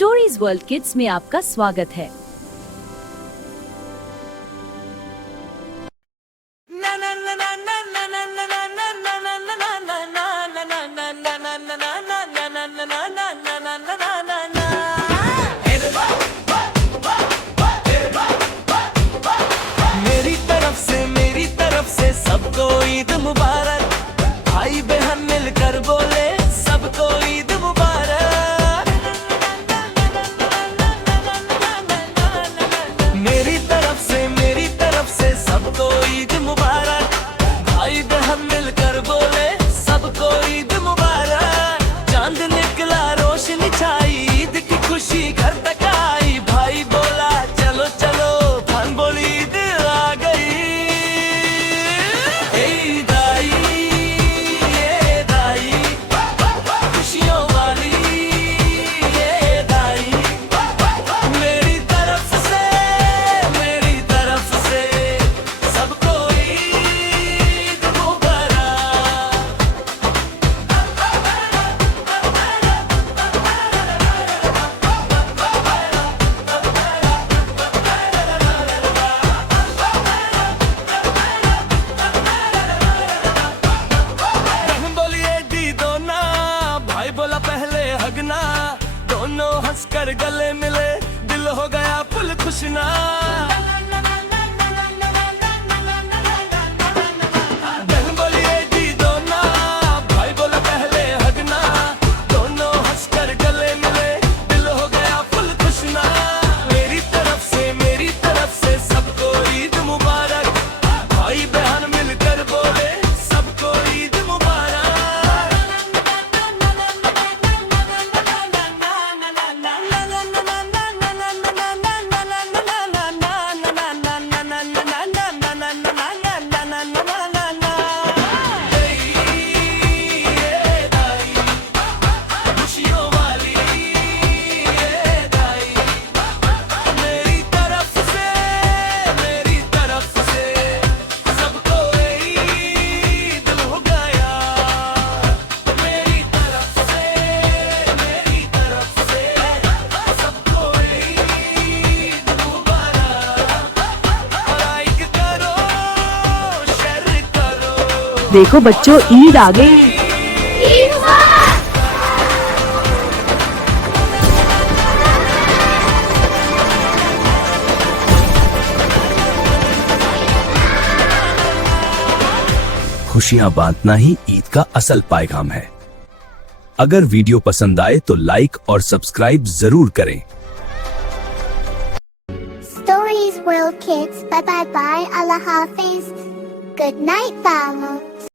Stories world kids में आपका स्वागत है। मेरी तरफ से सबको ईद मुबारक। भाई बहन मिलकर बोले सबको ईद मुबारक। मेरी तरफ से सबको ईद मुबारक। भाई बहन मिलकर बोले सबको ईद मुबारक। चांद निकला रोशनी छाई, ईद की खुशी घर तक आई। भाई बोला चलो चलो, बहन बोली ईद आ गई। ईद आई, ये दाई खुशियों वाली, ये दाई। मेरी तरफ से सबको ईद मुबारक। बहन बोली ए दी दो ना, भाई बोला पहले हगना। दोनों हंसकर गले मिले, दिल हो गया फुल खुश ना। बहन बोली ए दी दो ना, भाई बोला पहले हगना। दोनों हंसकर गले मिले, दिल हो गया फुल खुश ना। मेरी तरफ से सबको ईद मुबारक। भाई बहन मिलकर बोले सबको ईद मुबारक। खुशियों वाली ये दाई। मेरी तरफ से सबको ईद हो गया। मेरी तरफ से सबको ईद मुबारक। लाइक करो, शेयर करो। देखो बच्चों, ईद आ गई। खुशियां बांटना ही ईद का असल पैगाम है। अगर वीडियो पसंद आए तो लाइक और सब्सक्राइब जरूर करें। Stories World Kids. Bye bye bye. Allah Hafiz. Good night, Bamu.